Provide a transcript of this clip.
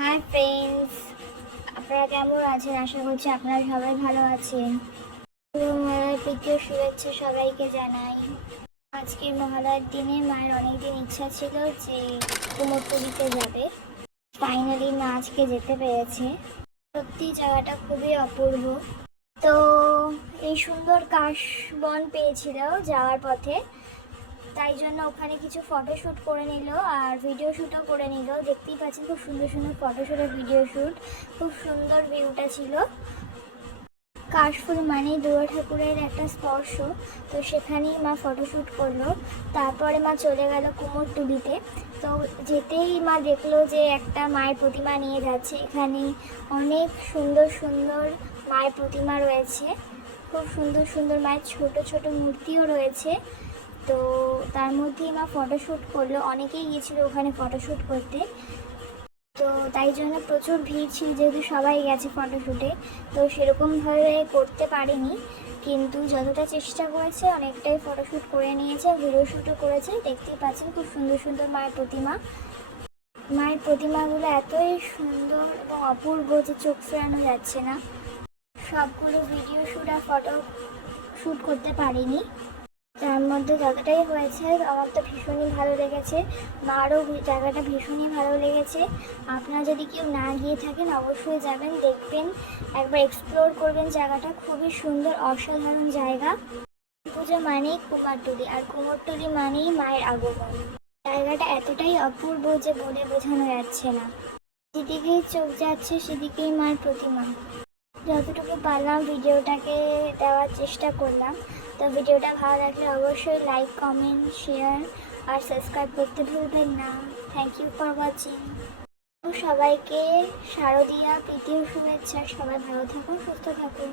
Hi friends, আপনারা কেমন আছেন? আশা করছি আপনারা সবাই ভালো আছেন। মহালয়ার প্রীতীয় শুভেচ্ছা সবাইকে জানাই। আজকের মহালয়ার দিনে মায়ের অনেকদিন ইচ্ছা ছিল যে কুমোরটুলিতে যাবে। ফাইনালি মা আজকে যেতে পেরেছে। সত্যি জায়গাটা খুবই অপূর্ব। তো এই সুন্দর কাশবন পেয়েছিল যাওয়ার পথে, তাই জন্য ওখানে কিছু ফটোশ্যুট করে নিল আর ভিডিও শ্যুটও করে নিল। দেখতেই পাচ্ছেন খুব সুন্দর সুন্দর ফটোশ্যুট আর ভিডিও শ্যুট। খুব সুন্দর ভিউটা ছিল। কাশফুল মানেই দুর্গা ঠাকুরের একটা স্পর্শ, তো সেখানেই মা ফটোশ্যুট করলো। তারপরে মা চলে গেল কুমোরটুলিতে। তো যেতেই মা দেখলো যে একটা মায়ের প্রতিমা নিয়ে যাচ্ছে। এখানে অনেক সুন্দর সুন্দর মায়ের প্রতিমা রয়েছে, খুব সুন্দর সুন্দর মায়ের ছোট ছোট মূর্তিও রয়েছে। তো তার মধ্যেই মা ফটোশ্যুট করলো। অনেকেই গিয়েছিলো ওখানে ফটোশ্যুট করতে, তো তাই জন্য প্রচুর ভিড় ছিল যেহেতু সবাই গেছে ফটোশ্যুটে। তো সেরকমভাবে করতে পারেনি, কিন্তু যতটা চেষ্টা করেছে অনেকটাই ফটোশ্যুট করে নিয়েছে, ভিডিও শ্যুটও করেছে। দেখতেই পাচ্ছেন খুব সুন্দর সুন্দর মায়ের প্রতিমা। মায়ের প্রতিমাগুলো এতই সুন্দর এবং অপূর্ব যে চোখ ফেরানো যাচ্ছে না। সবগুলো ভিডিও শ্যুট আর ফটো শ্যুট করতে পারিনি, তার মধ্যে যতটাই হয়েছে আমার তো ভীষণই ভালো লেগেছে। মারও জায়গাটা ভীষণই ভালো লেগেছে। আপনারা যদি কেউ না গিয়ে থাকেন অবশ্যই যাবেন, দেখবেন, একবার এক্সপ্লোর করবেন। জায়গাটা খুবই সুন্দর, অসাধারণ জায়গা। পুজো মানেই কুমারটুলি, আর কুমোরটুলি মানেই মায়ের আগমন। জায়গাটা এতটাই অপূর্ব যে বলে বোঝানো যাচ্ছে না। যেদিকেই চোখ যাচ্ছে সেদিকেই মায়ের প্রতিমা। যতটুকু পারলাম ভিডিওটাকে দেওয়ার চেষ্টা করলাম। তো ভিডিওটা ভালো লাগলে অবশ্যই লাইক, কমেন্ট, শেয়ার আর সাবস্ক্রাইব করতে ভুলবেন না। Thank you for watching. সবাইকে শারদীয়া প্রীতীয় শুভেচ্ছা। সবাই ভালো থাকুন, সুস্থ থাকুন।